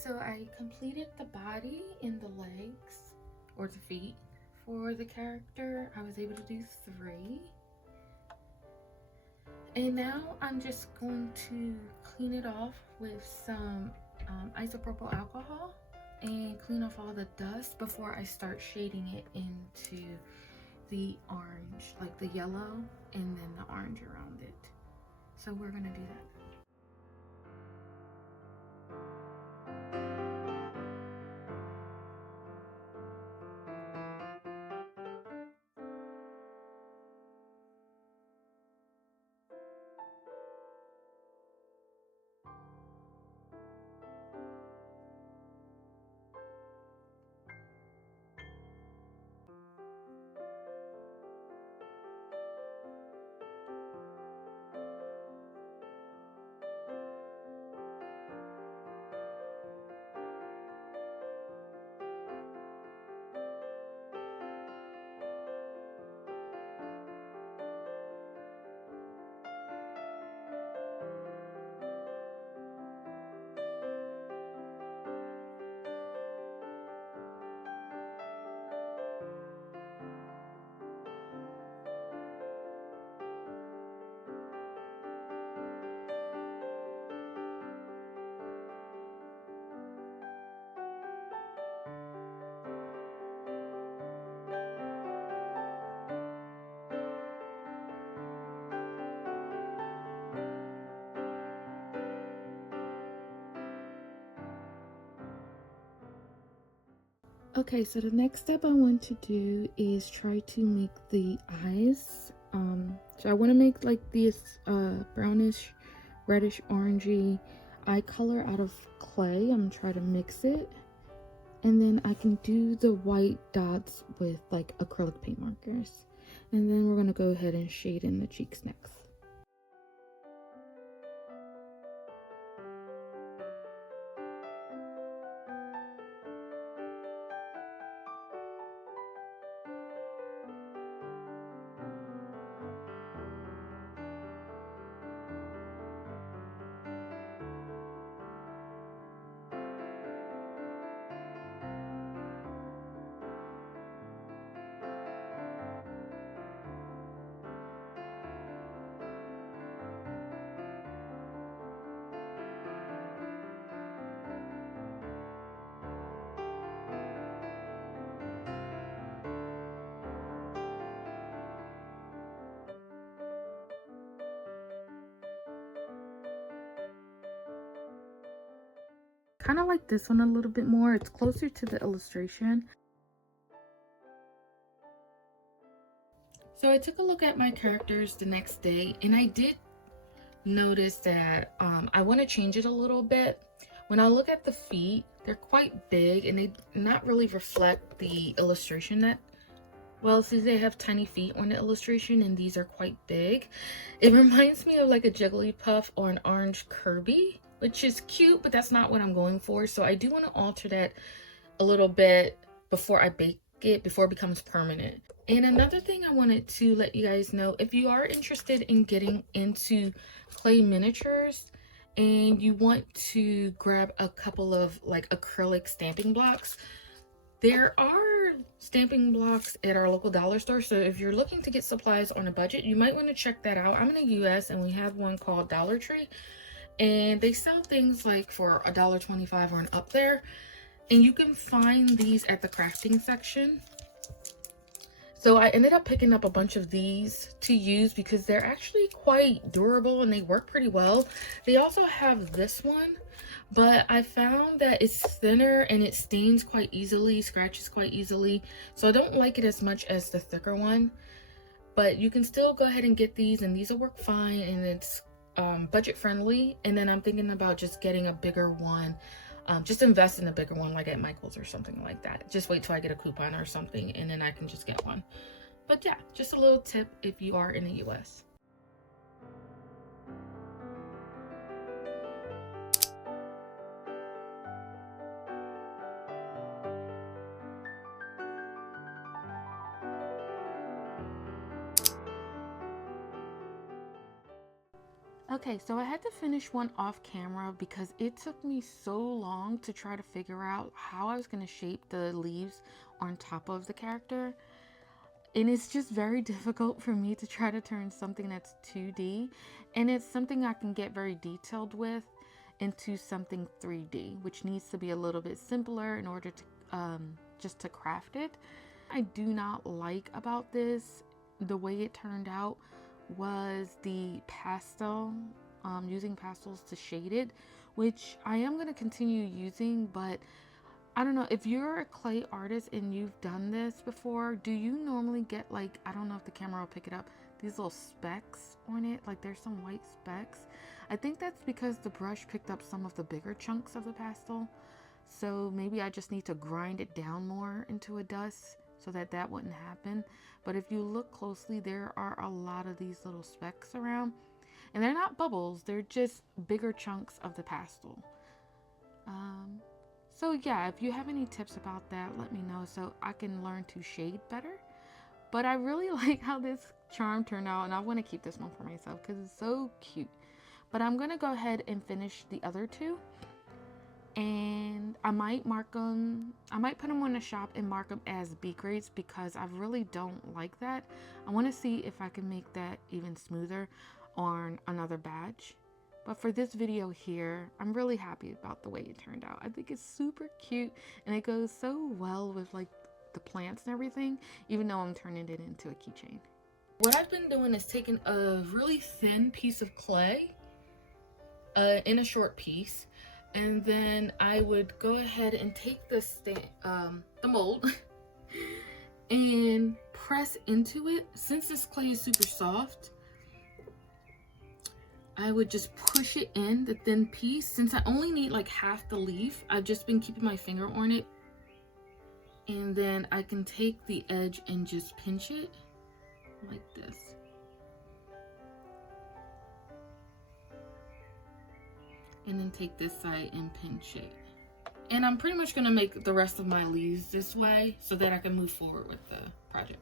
So I completed the body and the legs, or the feet, for the character. I was able to do 3. And now I'm just going to clean it off with some isopropyl alcohol and clean off all the dust before I start shading it into the orange, like the yellow and then the orange around it. So we're gonna do that. Okay, so the next step I want to do is try to make the eyes. So I want to make like this brownish, reddish, orangey eye color out of clay. I'm gonna try to mix it, and then I can do the white dots with like acrylic paint markers, and then we're gonna go ahead and shade in the cheeks next. Kind of like this one a little bit more. It's closer to the illustration. So I took a look at my characters the next day, and I did notice that I want to change it a little bit. When I look at the feet, they're quite big and they not really reflect the illustration that well. See, they have tiny feet on the illustration and these are quite big. It reminds me of like a Jigglypuff or an orange Kirby, which is cute, but that's not what I'm going for. So I do want to alter that a little bit before I bake it, before it becomes permanent. And another thing I wanted to let you guys know, if you are interested in getting into clay miniatures and you want to grab a couple of like acrylic stamping blocks, there are stamping blocks at our local dollar store. So if you're looking to get supplies on a budget, you might want to check that out. I'm in the US and we have one called Dollar Tree, and they sell things like for $1.25 or an up there, and you can find these at the crafting section. So I ended up picking up a bunch of these to use because they're actually quite durable and they work pretty well. They also have this one, but I found that it's thinner and it stains quite easily, scratches quite easily. So I don't like it as much as the thicker one, but you can still go ahead and get these, and these will work fine, and it's budget friendly. And then I'm thinking about just getting a bigger one. Just invest in a bigger one, like at Michael's or something like that. Just wait till I get a coupon or something, and then I can just get one. But yeah, just a little tip if you are in the US. Okay, so I had to finish one off camera because it took me so long to try to figure out how I was going to shape the leaves on top of the character. And it's just very difficult for me to try to turn something that's 2D, and it's something I can get very detailed with, into something 3D, which needs to be a little bit simpler in order to just to craft it. I do not like about this, the way it turned out, was the pastel, using pastels to shade it, which I am going to continue using. But I don't know, if you're a clay artist and you've done this before, do you normally get, like, I don't know if the camera will pick it up, these little specks on it? Like, there's some white specks. I think that's because the brush picked up some of the bigger chunks of the pastel. So maybe I just need to grind it down more into a dust so that that wouldn't happen. But if you look closely, there are a lot of these little specks around, and they're not bubbles, they're just bigger chunks of the pastel. So yeah, if you have any tips about that, let me know so I can learn to shade better. But I really like how this charm turned out, and I want to keep this one for myself because it's so cute. But I'm going to go ahead and finish the other two, and I might mark them, I might put them on the shop and mark them as B grades because I really don't like that. I want to see if I can make that even smoother on another batch. But for this video here, I'm really happy about the way it turned out. I think it's super cute, and it goes so well with like the plants and everything, even though I'm turning it into a keychain. What I've been doing is taking a really thin piece of clay in a short piece, and then I would go ahead and take the mold and press into it. Since this clay is super soft, I would just push it in, the thin piece. Since I only need like half the leaf, I've just been keeping my finger on it. And then I can take the edge and just pinch it like this. And then take this side and pinch it. And I'm pretty much gonna make the rest of my leaves this way so that I can move forward with the project.